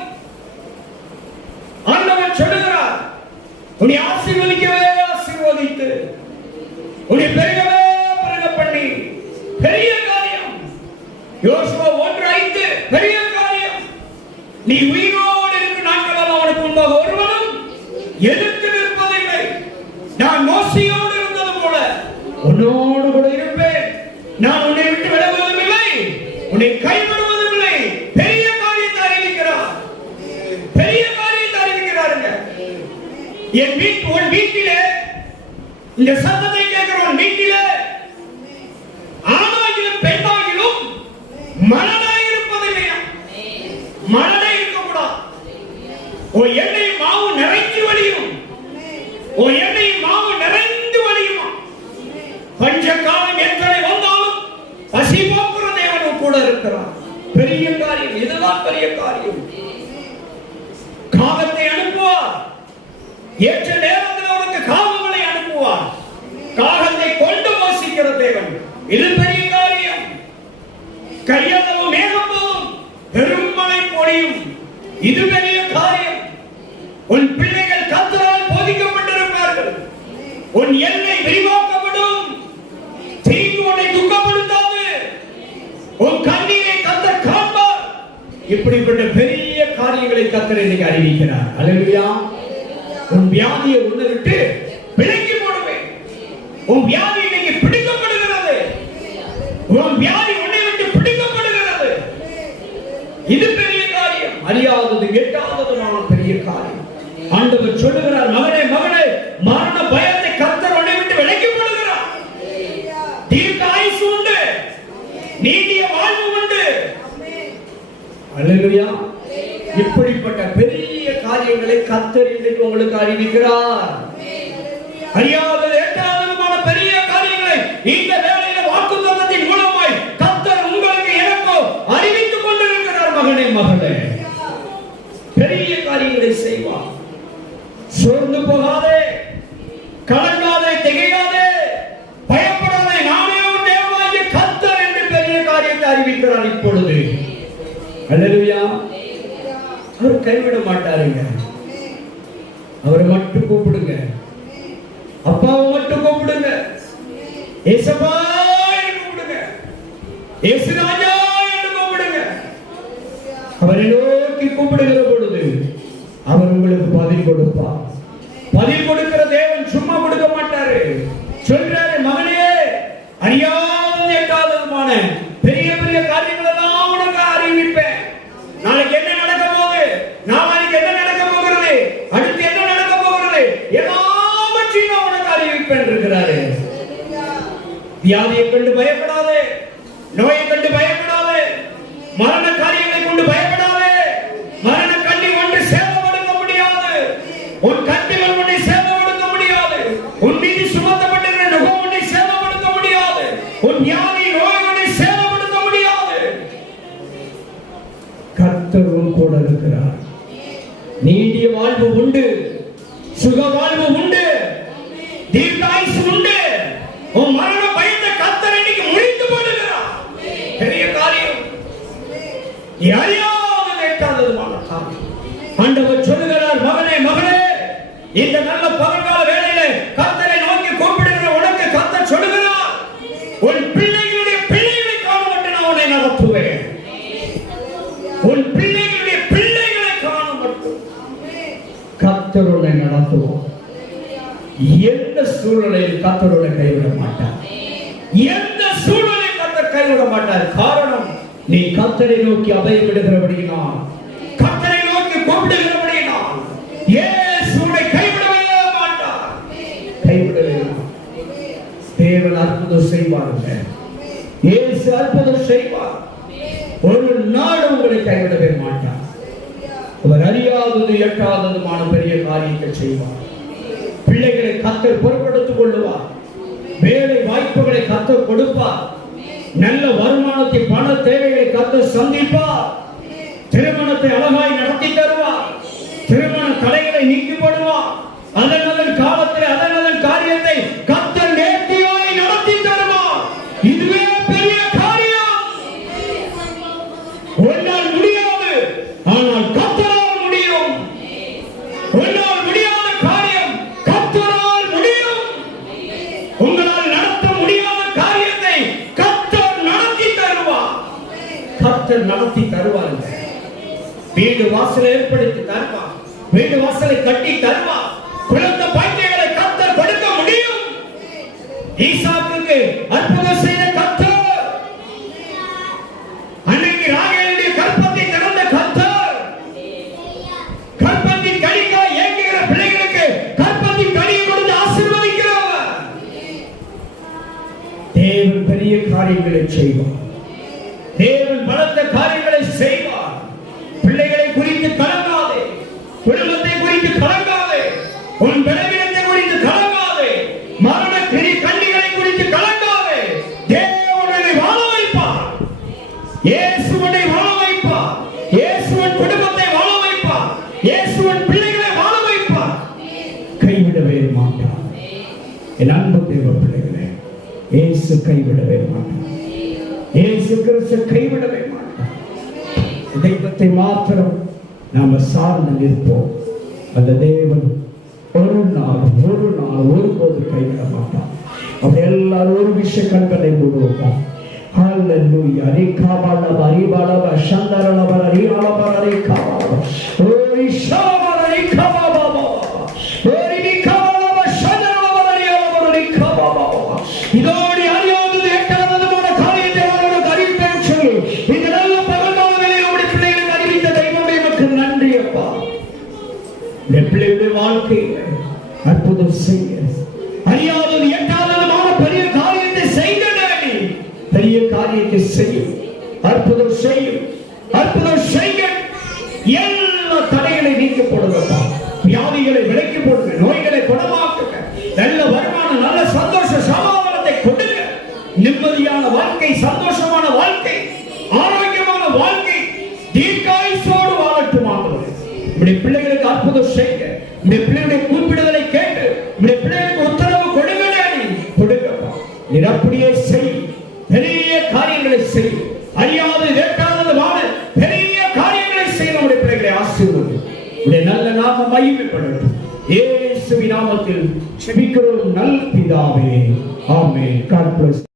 ஆண்டவர் சொல்லுகிறார், உன்னை ஆசீர்வதிக்கவே ஆசீர்வதித்து, உன்னை பெருகவே பெருக பண்ணி, பெரிய காரியம். யோசுவா 1:5, பெரிய காரியம். நீ உயிரோடு இருக்கும் நாட்களெல்லாம் அவனுக்கு முன்பாக ஒருவனும் எதிர்த்து நிற்பதில்லை. நான் மோசேயோடு இருந்தது போல உன்னோடு கூட இருப்பேன். நான் உன்னை விட்டு விலகுவதும் இல்லை, உன்னை கைவிடுவதும் இல்லை. பெரிய காரியத்தை அறிவிக்கிறார். பெரிய காரியத்தை அறிவிக்கிறாருங்க. உன் வீட்டிலே இந்த சத்தத்தை கேட்கிற உன் வீட்டிலே ஆணாகிலும் பெண்ணாகிலும் மலடாய் இருப்பதில்லையா? மலடை இருக்கக்கூடாது. உன் எண்ணெய் மாவு நிறைந்து வழியும், உன் எண்ணெய் மாவு நிறைந்து வழியுமா? பஞ்ச காலம் எத்தனை வந்தாலும் பசி போக்குற தேவனும் கூட இருக்கிறார். பெரிய காரியம். இதுதான் பெரிய காரியம். காகத்தை அனுப்புவார். ஏற்ற நேரத்தில் அவனுக்கு காகங்களை அனுப்புவார். காகத்தை கொண்டு வாசிக்கிற தேவன். இது பெரிய காரியம். கையளவு மேகம் போதும், பெருமழை பொழியும். இது பெரிய காரியம். உன் பிள்ளைகள் கர்த்தரால் போதிக்கப்பட்டிருப்பார்கள். உன் எல்லை விரிவாக்கப்படும். தீங்கு உன்னை துக்கப்படுத்தாது. உன் கண்ணீரை கர்த்தர் காண்பார். இப்படிப்பட்ட பெரிய காரியங்களை கர்த்தர் இன்னைக்கு அறிவிக்கிறார். அல்லேலூயா. உன் வியாதியை உன்னை விட்டு விலக்கி போடுவேன். உன் வியாதி இன்னைக்கு பிடிக்கப்படுகிறது. உன் வியாதி உன்னை விட்டு பிடிக்கப்படுகிறது. இது பெரிய காரியம். அறியாதது எட்டாததுமான பெரிய காரியம். ஆண்டவர் சொல்லுகிறார், மகனே மகனே, மரண பயத்தை கர்த்தர் உன்னை விட்டு விலக்கி போடுகிறார். தீர்க்க ஆயுசு உண்டு, நீடிய வாழ்வு உண்டு. அல்லேலூயா. இப்படிப்பட்ட பெரிய காரியங்களை கர்த்தர் இன்றைக்கு உங்களுக்கு அறிவிக்கிறார். அறியாதது எட்டாததுமான பெரிய காரியங்களை இந்த வேளையில வாக்குத்தத்தத்தின் மூலமாய் கர்த்தர் உங்களுக்கு எனக்கோ அறிவித்துக் கொண்டிருக்கிறார். மகனே மகளே, பெரிய காரியங்களை செய்வார். சோர்ந்து போகாதே, கலங்காதே, திகையாதே, பயப்படாதே. நானே உன் தேவனாகிய கர்த்தர் என்று பெரிய காரியத்தை அறிவிக்கிறார் இப்பொழுது. அல்லேலூயா. அவர் கைவிட மாட்டாருங்க. அவரை மட்டும் கூப்பிடுங்க. அப்பாவை மட்டும் கூப்பிடுங்க. ஏசப்பா என்று கூப்பிடுங்க. ஏசு ராஜா என்று கூப்பிடுங்க. அவரை நோக்கி கூப்பிடுகிற பொழுது அவர் உங்களுக்கு பதில் கொடுப்பார். பதில் கொடுக்கிற தேவன் சும்மா கொடுக்க மாட்டாரு. சொல்றாரு, மகனே, அறியாதது எட்டாததுமான பெரிய பெரிய காரியங்கள் எல்லாம் உனக்கு அறிவிப்பேன். நாளைக்கு என்ன நடக்க போகுது, நாளைக்கு என்ன நடக்க போகிறது, அடுத்து என்ன நடக்க போகிறது, எல்லாவற்றையும் நான் உனக்கு அறிவிப்பேன் இருக்கிறாரு. வியாதியை கண்டு பயப்படாதே, நோயை கண்டு பயப்படாதே, மரண காரியங்களை கொண்டு பயப்படாதே. மரண கண்ணி ஒன்று சேதப்படுத்த முடியாது. உன் கண்ணிகள் உன்னை சேதப்படுத்த முடியாது. உன் மீது சுமத்தப்பட்டிருக்கிற நுகம் உன்னை சேதப்படுத்த முடியாது. உன் வியாதி நோய் உன்னை சேதப்படுத்த முடியாது. கர்த்தர் உன் கூட இருக்கிறார். நீடிய வாழ்வு உண்டு, சுக வாழ்வு உண்டு, தீர்க்காயுசு உண்டு. உன் மரண பயத்தை கர்த்தர் இன்னைக்கு முடித்து போடுகிறார். பெரிய காரியம். அறியாதது எட்டாததுமான காரியம். ஆண்டவர் சொல்லுகிறார், மகனே மகளே, இந்த நல்ல பகல்கால வேளையிலே கர்த்தரை நோக்கி கூப்பிடுகிற உனக்கு கர்த்தர் சொல்லுகிறார், உன் பிள்ளைகளுடைய பிள்ளைகளை காண மட்டும் நான் உன்னை நடத்துவேன். உன் பிள்ளைகளுடைய பிள்ளைகளை காண மட்டும் கர்த்தர் உன்னை நடத்துவோம். எந்த சூழ்நிலையில் கர்த்தர் உன்னை கைவிட மாட்டார். எந்த சூழ்நிலையில் கர்த்தர் கைவிட மாட்டார். காரணம், நீ கர்த்தரை நோக்கி அபயம் விடுகிறபடியினால் கூப்பிடுகிறபடியினால் இயேசு உன்னை கைவிடவே மாட்டார். கைவிடவே மாட்டார். தேவன் அற்புதம் செய்வாருங்க. இயேசு அற்புதம் செய்வார். ஒரு நாள் உங்களை கைவிடவே மாட்டார். அவர் அறியாதது எட்டாததுமான பெரிய காரியத்தை செய்வார். பிள்ளைகளை கர்த்தர் பொறுப்படுத்திக் கொள்ளுவார். வேலை வாய்ப்புகளை கர்த்தர் கொடுப்பார். நல்ல வருமானத்தை, பண தேவைகளை கர்த்தர் சந்திப்பார். திருமணத்தை அழகாய் நடத்தி தருவார். திருமண தடைகளை நீக்கப்படுவார். அதன் காலத்தில் அதன் காரியத்தை கர்த்தர் நேர்த்தியாய் நடத்தி தருவார். இதுவே பெரிய காரியம். உன்னால் முடியாது, ஆனால் கர்த்தரால் முடியும். உன்னால் முடியாத காரியம் கர்த்தரால் முடியும். உங்களால் நடத்த முடியாத காரியத்தை கர்த்தர் நடத்தி தருவார். கர்த்தர் நடத்தி தருவார். வீடு வாசலை ஏற்படுத்தி தருவார். வீடு வாசலை கட்டி தருவார். குழந்தை பாக்கியங்களை கர்த்தர் கொடுக்க முடியும். ஈசாக்குக்கு அற்புதம் செய்த கர்த்தர், அன்னைக்கு ராகேலுடைய கற்பத்தை திறந்த கர்த்தர், கற்பத்தின் கனிக்காய் ஏங்குகிற பிள்ளைகளுக்கு கற்பத்தின் கனியை கொடுத்து ஆசீர்வதிக்கிறவர். தேவன் பெரிய காரியங்களை செய்வார். தேவன் பலத்த காரியங்களை செய்வார். பிள்ளைகளை குறித்து கலங்காதே. குடும்பத்தை குறித்து கலங்காதே. உன் பலவீனத்தை குறித்து கலங்காதே. மரண கண்ணிகளை குறித்து கலங்காதே. தேவனை வாழ வைப்பார். இயேசுவை வாழ வைப்பார். இயேசுவின் குடும்பத்தை வாழ வைப்பார். இயேசுவின் பிள்ளைகளை வாழ வைப்பார். கைவிடவே மாட்டார். என் அன்பு தேவ பிள்ளைகளே, இயேசு கைவிடவே மாட்டார். இயேசு கிறிஸ்து கைவிடவே மாட்டார். தெய்வத்தை மாத்திரம் நாம சார்ந்து நிற்போம். அந்த தேவன் ஒரு நாள் ஒருபோது கைவிட மாட்டார். அவர் எல்லாரும் ஒரு விஷய கண்களை மூடுவோம். ஹல்லேலூயா. ரிகாபாலப ரிபாலப சந்தரலப ரிபாலப ரிகாபாலப ஓரி ஷாபர ரிகாபாபா ஓரி ரிகாபாலப சந்தரலப ரிபாலப ரிகாபாபா. இதோடு அறியாதது எட்டாததுமான காரியத்தை அவர்களுக்கு அறிவிப்பேன் சொல்லி இந்த நல்ல பகல்காலங்களில் நம்முடைய பிள்ளைகளுக்கு அறிவித்த தெய்வமே உமக்கு நன்றி அப்பா. இந்த பிள்ளைகளுடைய வாழ்க்கையில் அற்புதம் செய்ய, அறியாதது எட்டாததுமான பெரிய காரியத்தை செய்தனே. பெரிய காரியத்தை செய்யும். அற்புதம் செய்யும். அற்புதம் செய்ய. எல்லா தடைகளை நீக்கி போடுங்க. வியாதிகளை விலக்கி போடுங்க. நோய்களை குணமாக்குங்க. நல்ல வருமானம், நல்ல சந்தோஷ சமாதானத்தை கொடுங்க. நிம்மதியான வாழ்க்கை, சந்தோஷமான வாழ்க்கை, ஆரோக்கியமான வாழ்க்கை, தீர்க்காயுசோடு வாழட்டும் ஆண்டவரே. இப்படி பிள்ளைகளுக்கு அற்புதம் செய்ய, இந்த பிள்ளைகளுடைய கூப்பிடுதலை கேட்டு இந்த பிள்ளைகளுக்கு உத்தரவு கொடுங்க. கொடுங்கப்பா. நீ அப்படியே செய். பெரிய காரியங்களை செய். அறியாது வேட்டாததுமான பெரிய காரியங்களை செய்ய நம்முடைய பிள்ளைகளை ஆசீர்வதி. உடைய நல்ல நாமம் மகிமைப்படட்டும். இயேசுவின் நாமத்தில் ஜெபிக்கிறோம் நல்ல பிதாவே. ஆமென். God bless.